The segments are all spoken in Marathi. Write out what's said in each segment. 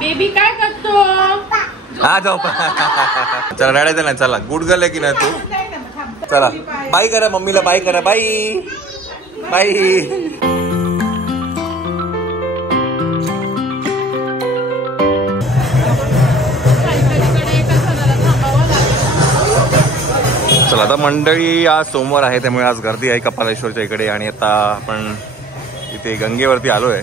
बेबी काय करतो? हा जाऊ चला रडायचं नाही. चला गुड गर्ल आहे की नाही तू. चला बाय करा मम्मीला. बाय करा. Bye bye. चला आता मंडळी आज सोमवार आहे त्यामुळे आज गर्दी आहे कपालेश्वरच्या इकडे. आणि आता आपण इथे गंगेवरती आलोय.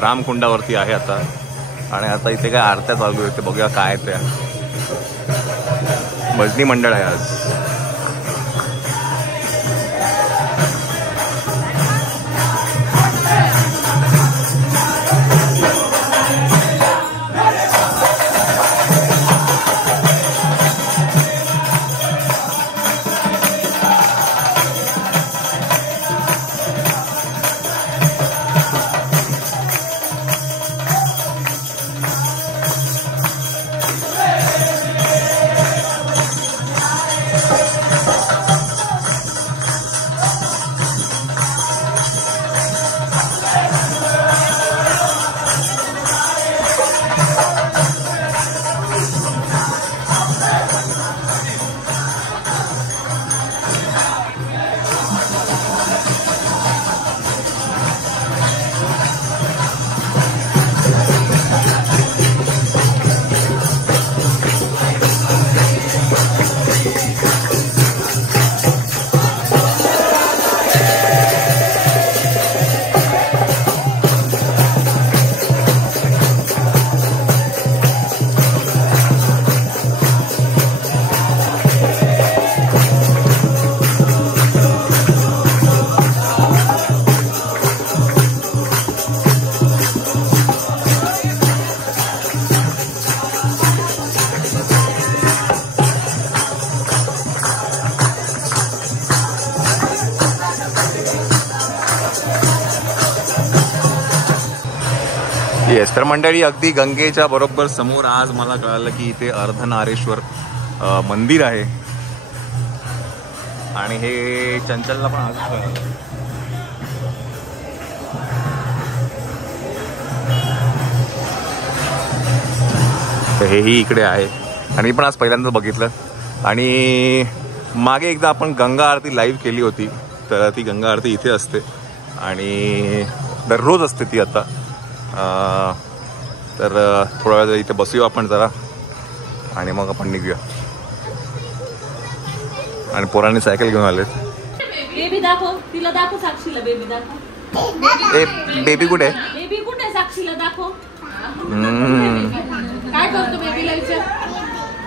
रामकुंडावरती आहे आता. आणि आता इथे काय आरत्या चालू आहे ते बघूया काय त्या. भजनी मंडळ आहे आज. येस तर मंडळी अगदी गंगेच्या बरोबर समोर आज मला कळालं की इथे अर्धनारेश्वर मंदिर आहे. आणि हे चंचलला पण आज कळालं. तर हेही इकडे आहे आणि पण आज पहिल्यांदा बघितलं. आणि मागे एकदा आपण गंगा आरती लाईव्ह केली होती. तर ती गंगा आरती इथे असते आणि दररोज असते ती आता. तर थोडा वेळ इथे बसूया आपण जरा आणि मग आपण निघूया. आणि पोरांनी सायकल घेऊन आले. बेबी दाखव. तिला दाखव साक्षीला. बेबी दाखव. बेबी कुठे? बेबी कुठे? साक्षीला दाखव. काय करतो बेबीला विचार.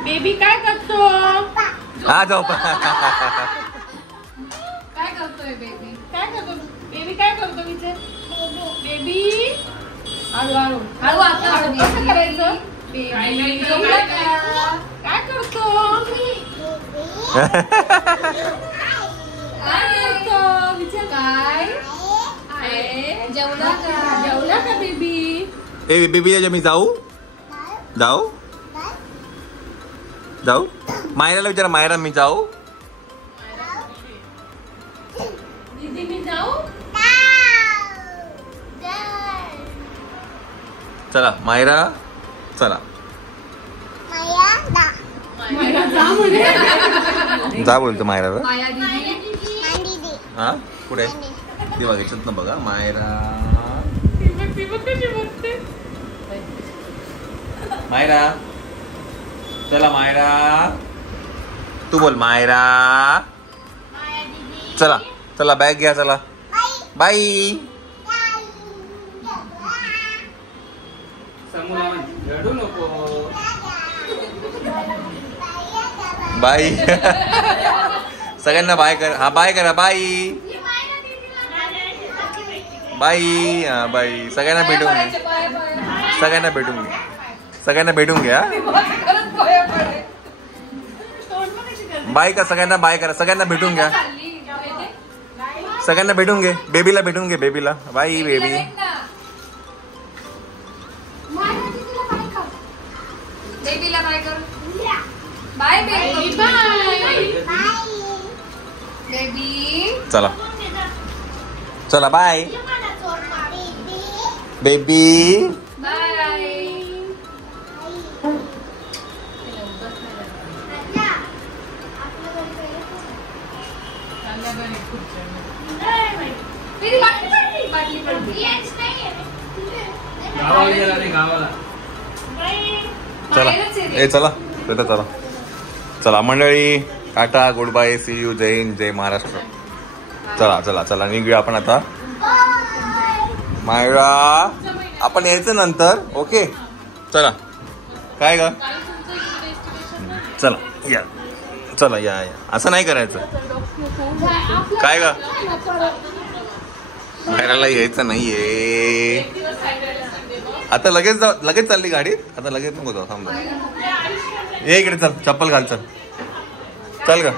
बेबी काय करतो? हा जाऊ काय करतोय बेबी? काय करतो बेबी? काय करतो विचार. बेबी हळू हळू हळू आता कसं करायचं. बेबी काय करतो? काय करतो विचार. काय जेवला का? जेवला का बेबी? ए बेबी मी जाऊ जाऊ जाऊ. मायराला विचारा. मायरा मी जाऊ. दीदी मी जाऊ. चला मायरा चला. जा बोलतो मायराला. हा कुठे ती बघायचं ना. बघा मायरा. मायरा चला. मायरा तू बोल. मायरा चला चला. बॅग घ्या. चला बाय. बाय. सगळ्यांना बाय कर. हा बाय करा. Bye bye. हा बाय. सगळ्यांना भेटून घे. सगळ्यांना भेटून घे. सगळ्यांना भेटून घ्या. बाय का सगळ्यांना. बाय करा. सगळ्यांना भेटून घ्या. सगळ्यांना भेटून घे. बेबीला भेटून घे. बेबीला बाय. बेबी बेबीला बाय कर. Bye baby. Bye baby. चला चला. Bye baby. बाय चला ए चला बेटा चला चला मंडळी tata good bye see you Jai Hind Jai Maharashtra. चला चला चला निघूया आपण आता. मायरा आपण यायचं नंतर ओके. चला काय ग चला या चला या या असं नाही करायचं काय ग मायराला यायचं नाहीये आता. लगेच चालली गाडीत आता लगेच नको जाऊ थांब ये इकडे चल चप्पल घाल चल चल ग.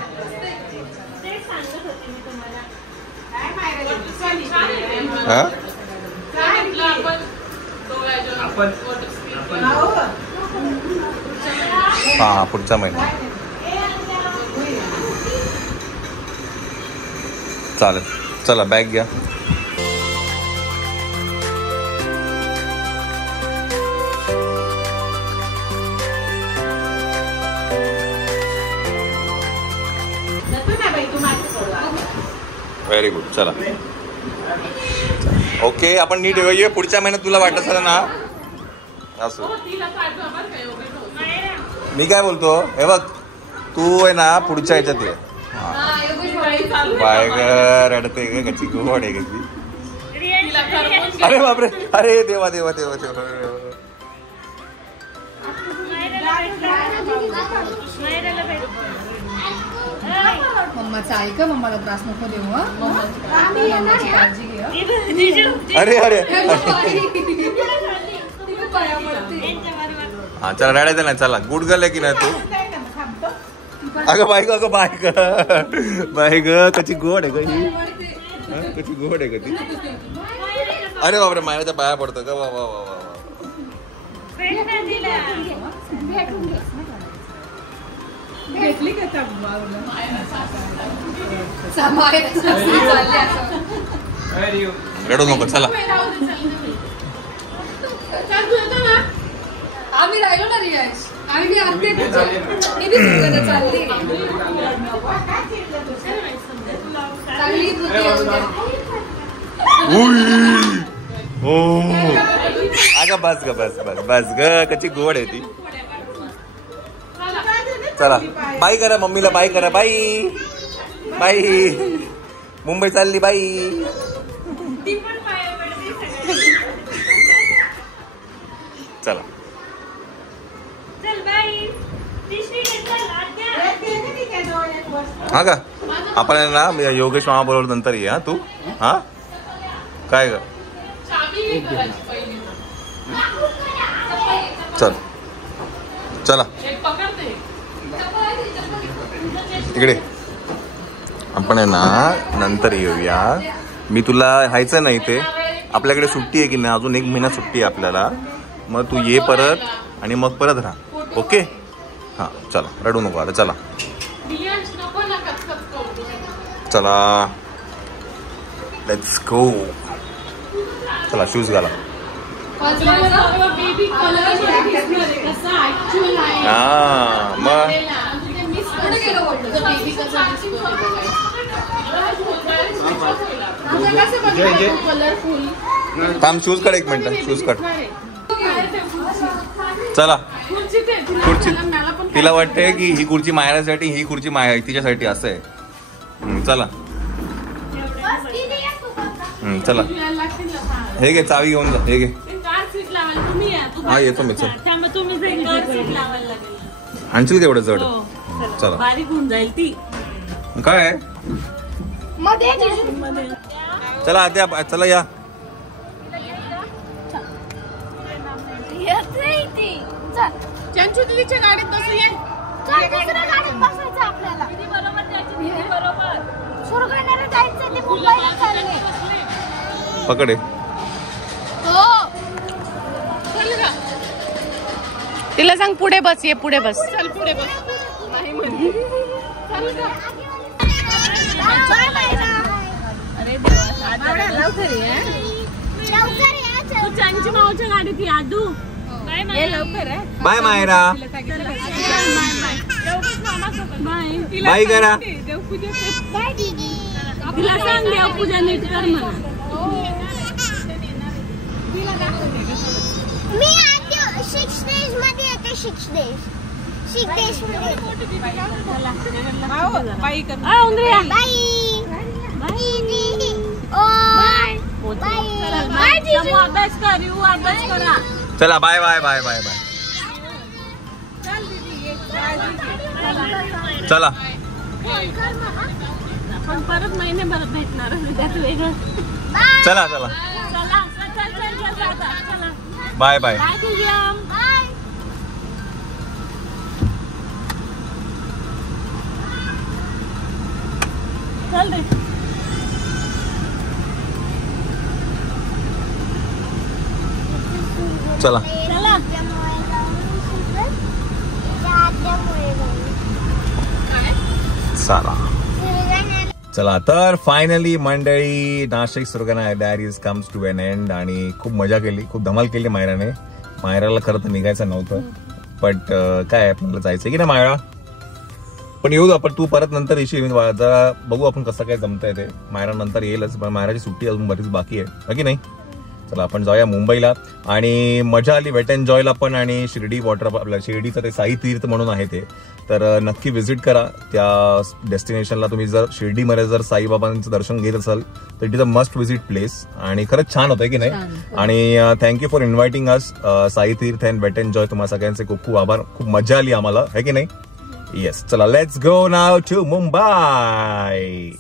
हा हा पुढचा महिना चालेल. चला बॅग घ्या. Very good. चला ओके आपण नीट येऊया पुढच्या महिन्यात. तुला वाटत असेल ना असं मी काय बोलतो हे बघ तू आहे ना पुढच्या ह्याच्यात ये. बाय ग रडते ग कच्ची गोड आहे कधी. अरे बापरे अरे देवा देवा देवा देवा. मम्माचं ऐक मम्माला त्रास नको देऊ. मम्माची काळजी घे. अरे अरे हा चला रडायचं नाही. चला गुड गर्ल आहे की नाही तू. अगं बाय ग बाय ग कशी गोड आहे कशी गोड आहे कधी. अरे बापरे मायाच्या पाया पडतो ग. वा वा वा वा. भेटली का रडू नको. चला आम्ही राहिलो ना रियाज. आम्ही आरती चालली अगं बस ग बस बस बस ग कशी गोड आहे ती. चला बाय करा मम्मीला. बाय करा. बाई बाई मुंबई चालली बाई. चला हा का आपण ना योगेश मामा बरोबर नंतर ये. हा तू हा काय ग चल चला तिकडे आपण आहे ना नंतर येऊया. मी तुला हायचं नाही ते आपल्याकडे सुट्टी आहे की नाही अजून 1 महिना सुट्टी आहे आपल्याला. मग तू ये परत आणि मग परत राहा ओके. हां चला रडू नको आता. चला चला लेट्स गो. चला शूज घाला. हा मग थांब शूज काढ 1 मिनिट. शूज काढ. चला खुर्ची तिला वाटतंय की ही खुर्ची मायरासाठी ही खुर्ची तिच्यासाठी असं आहे. चला चला हे घे चावी घेऊन जा. हे घे हा येतो मी. चल आणशील केवढं जड. चला बारीक होऊन जाईल ती काय चला आता चला या. चंचू दीदीच्या गाडीत बसू ये. गाडीत बसायचं आपल्याला. सुरगाण्याला जायचं ते मुंबईला चालले. पकडे हो चल का. तिला सांग पुढे बस. ये पुढे बस. चल पुढे बस. नाही म्हणते. चल का. अरे देवा लवकर ये. तू चंची मावच्या गाडीत या आदू. ये लवकर आहे. बाय मायरा. बाय करा. तिला सांग देवपूजा नीट कर म्हणा. मी शिक्षदेश शिक्षदेश बाई कर अभ्यास कर यू अभ्यास करा. चला bye bye bye bye bye. चला पण परत महिनेभरात भेटणार त्यात वेगळं. चला चला चला चला बाय बाय. बाय दिव्यम. चल रे. चला चला चला चला. तर फायनली मंडळी Nashik Surgana diaries comes to an end. आणि खूप मजा केली, खूप धमाल केली मायराने. मायराला खरं तर निघायचं नव्हतं, बट काय आपल्याला जायचं की नाही मायरा. पण येऊ आपण, तू परत नंतर येशील. जरा बघू आपण कसं काय जमतंय ते. मायरा नंतर येईलच, पण मायराची सुट्टी अजून बरीच बाकी आहे की नाही. चला आपण जाऊया मुंबईला. आणि मजा आली वेट एन्जॉयला पण. आणि शिर्डी वॉटर आपल्या शिर्डीचं ते साई तीर्थ म्हणून आहे ते, तर नक्की व्हिजिट करा त्या डेस्टिनेशनला. तुम्ही जर शिर्डीमध्ये जर साईबाबांचं दर्शन घेत असाल तर it is a must visit place. आणि खरंच छान होतं की नाही. आणि thank you for inviting us Sai Tirth and wait enjoy. तुम्हाला सगळ्यांचे खूप खूप आभार. खूप मजा आली आम्हाला है की नाही. येस चला let's go now to Mumbai.